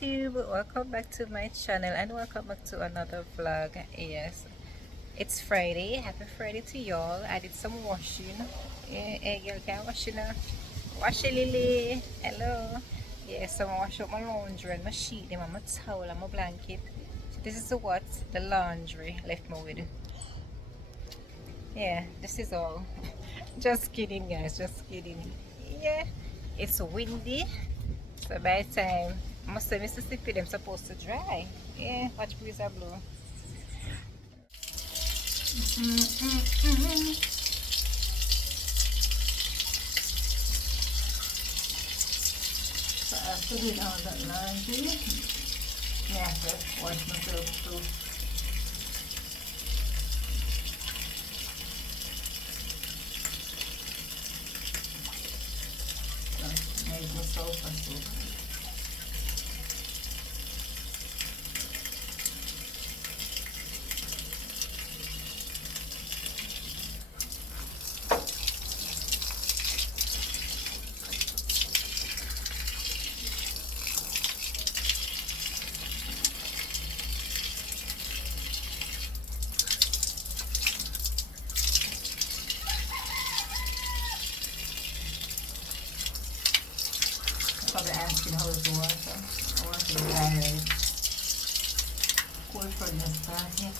YouTube, welcome back to my channel and welcome back to another vlog. Yes, it's Friday. Happy Friday to y'all. I did some washing. Hey girl, can I wash now? Wash it, Lily. Hello. Yes, so I wash up my laundry and my sheet and my towel and my blanket. So this is what the laundry left me with. Yeah, this is all. Just kidding, guys, just kidding. Yeah, it's windy. So by the time most of Mississippi them supposed to dry. Yeah, watch breeze are blow. So after doing all that laundry, I have to wash myself too. So make myself a soup. Probably asking how is the water. I want to dry it. Cool for the start yet.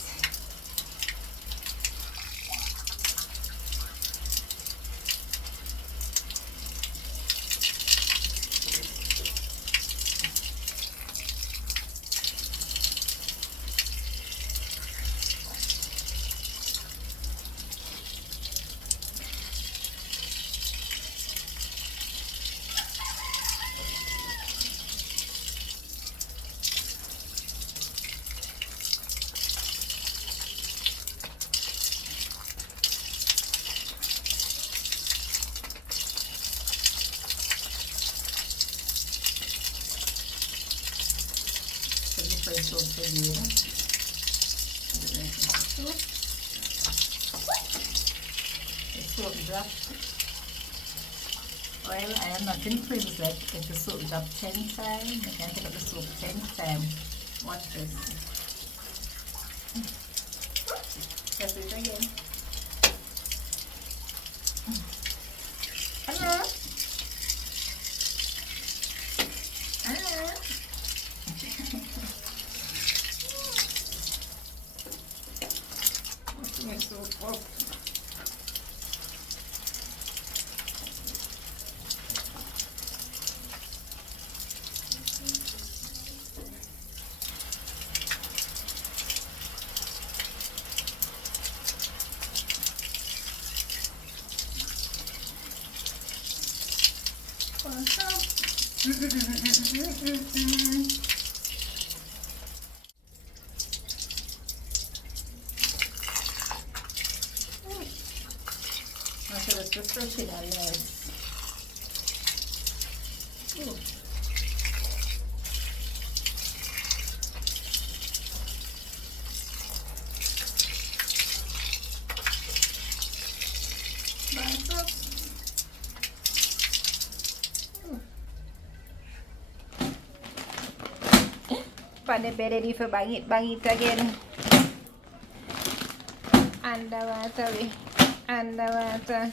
Different soaps again. The soap drop. Well, I am not in freeze like if the soap drop 10 times, I can take up the soap 10 times. Watch this. Let's do it again. Hello. Hello. So let's just brush it on nice. On the bed ready for bang it again. Underwater, underwater.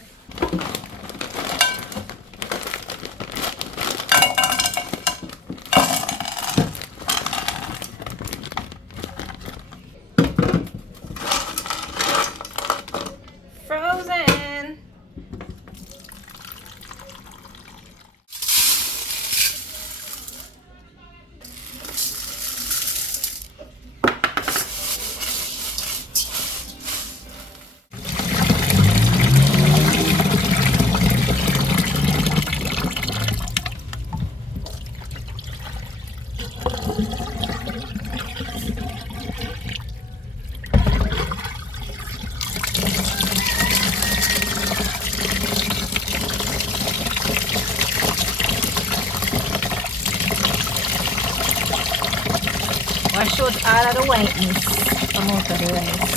Frozen. Wash out all of the whiteness come out of the rice.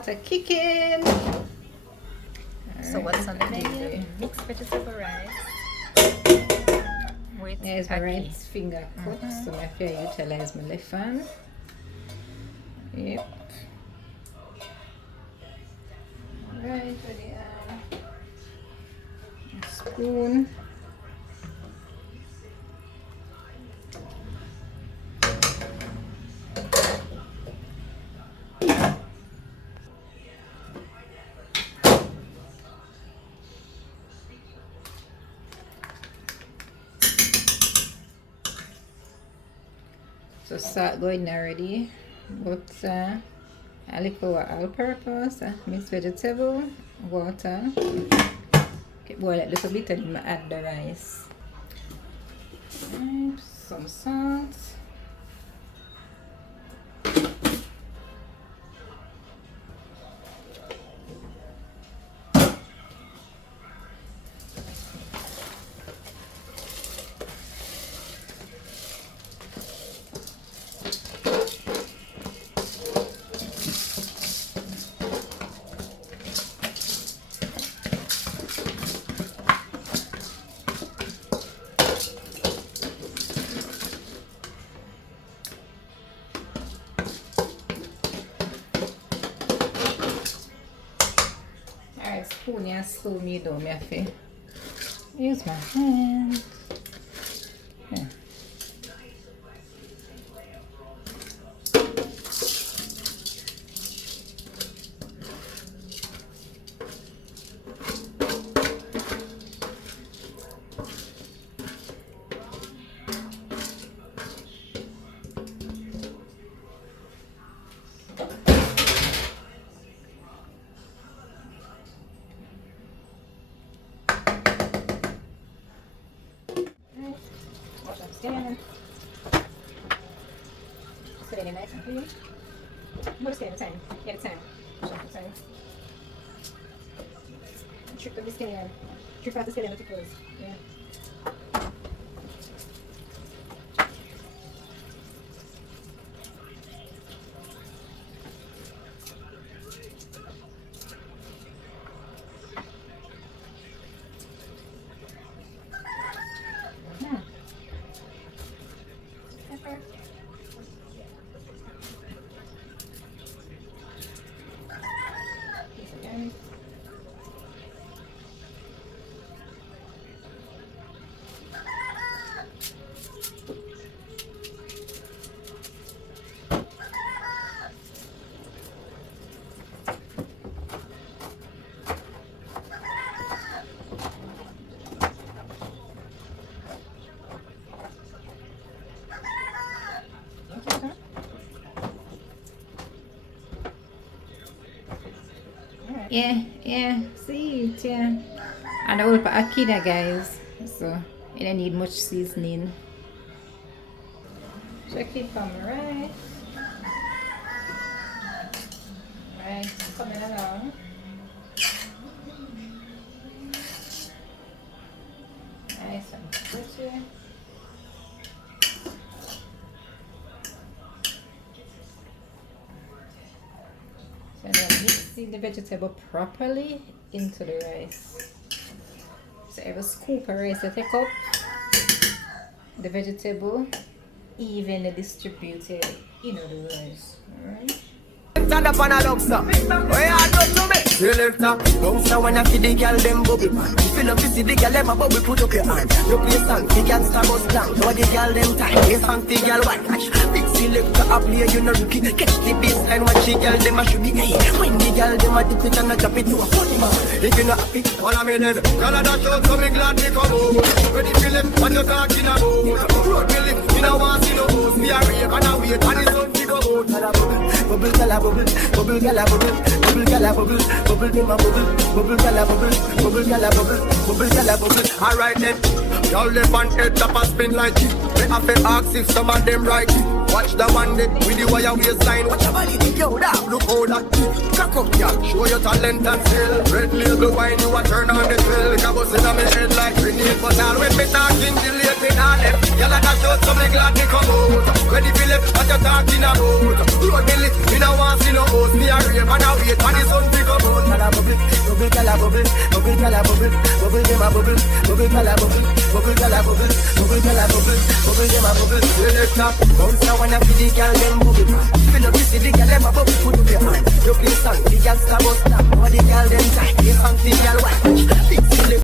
water kicking. So what's on the menu? Mixed vegetable rice. There's my right finger cut, so I have to utilize my left hand. Yep. Alright, ready. A spoon. So salt going already, but a little all-purpose, mixed vegetable, water. Okay, boil it a little bit and then add the rice. Right, some salt. Spoon and slow me down, I have to use my hand. Yeah. Scan. So they're nice and clean. What is the time? Yeah, the time. The time. Trip the scan. Trip out the scan with the clothes. Yeah. Yeah, see it, yeah. And I will put Ackee there, guys. So, you don't need much seasoning. Check it from right. Right, coming along. Nice and pretty. So I'm mixing the vegetable properly into the rice. So every scoop of rice I take up, the vegetable evenly distributed in the rice. Alright? Stand up on a lobster. Where you do to me? Selector. Bounce now when I see the girl them bubble man. If you love to see the girl them a bubble, put up your hand. You play song, the girl star bust down. Know the girl them tight. Play song, the girl white cash. Big selector up here, you know rookie. Catch the baseline, watch the girl them a shoot it. Hey, when the girl them a dip it and a drop it, you a funny man. If you not happy, all I'm in it. Girl a dash out, so me glad me come home. Ready for them, what you talking about? Road me live, me no want see no host. Me a rave and a wait, and it's on to go out. Bubble, gala bubble, bubble gala bubble, bubble gala bubble, bubble dem a bubble, bubble gala bubble, bubble gala bubble, bubble gala bubble. Alright then, y'all live on head top and spin like it. Me have to ask if some of them right it. Watch the one that with the wire waistline. Watch your body, think you that. Look how that it. Cock up, yeah. Show your talent and skill. Red label wine, you a turn on the thrill. Like a bus in my head like grenade. But all when me talking, delete me not left. Y'all a dash out, so me glad me come out. Ready for left, what you talking about? Road me lit, me no want see no host. Me a rave and a wait for the sun to come out. Gyal a bubble, bubble, gyal a bubble, bubble, gyal a bubble, bubble, dem a bubble, bubble, gyal a bubble, bubble, gyal a bubble, bubble, gyal a bubble, bubble, dem a bubble. Selecta, bounce now when I see the gyal dem bubble. Fill up the city, gyal dem a bubble, put up your hand. You play song, the gyal star bust down. What the gyal dem tight, the funk the gyal white. Big silly.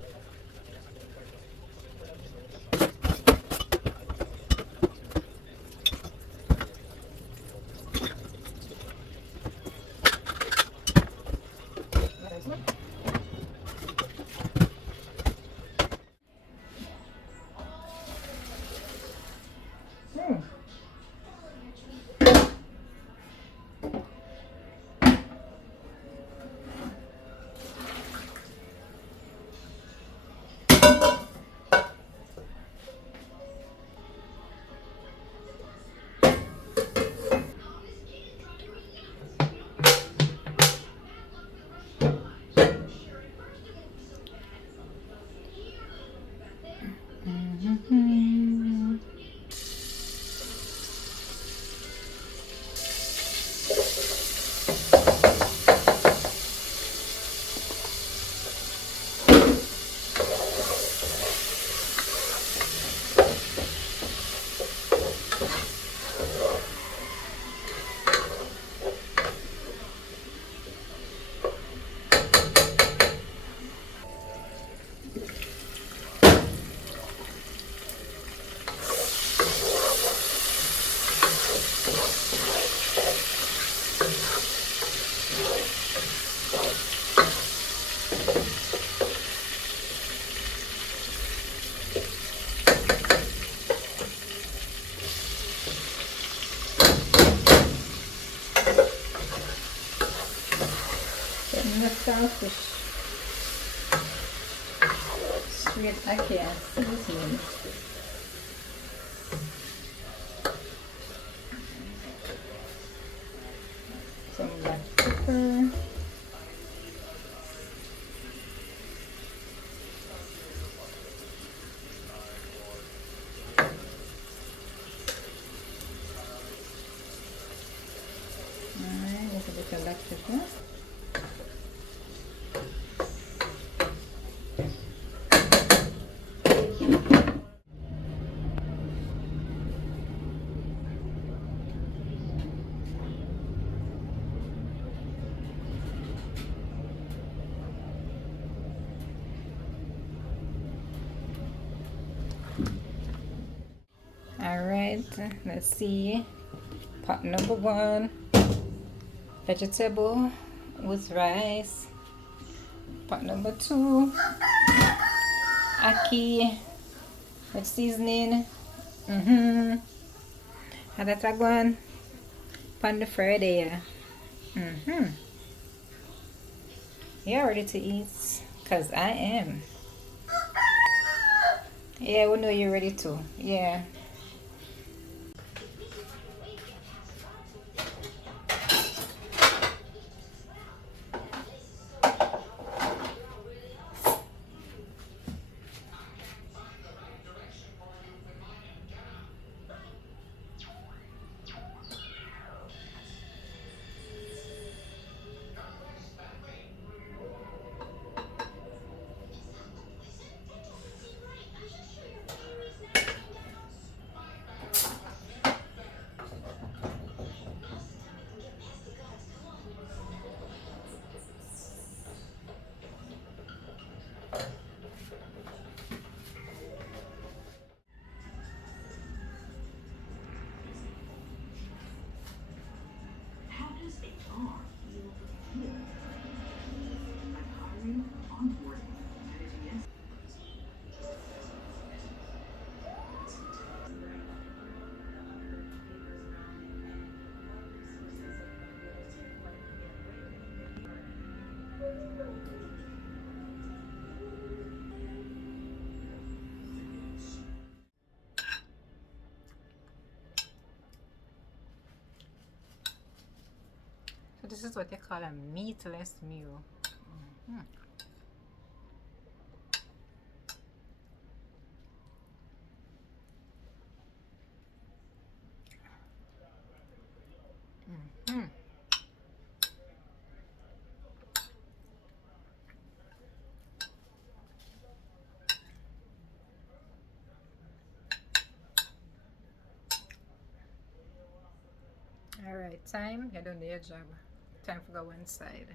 The starfish sweet ackee and seasoning. Some black pepper. Alright, a little bit of black pepper. Alright, let's see. Pot number 1, vegetable with rice. Pot number 2, ackee with seasoning. How that one? Pan the Friday. You're ready to eat? Cause I am. Yeah, we know you're ready to. Yeah. So this is what they call a meatless meal. Alright, time. You're doing your job. Time to go inside.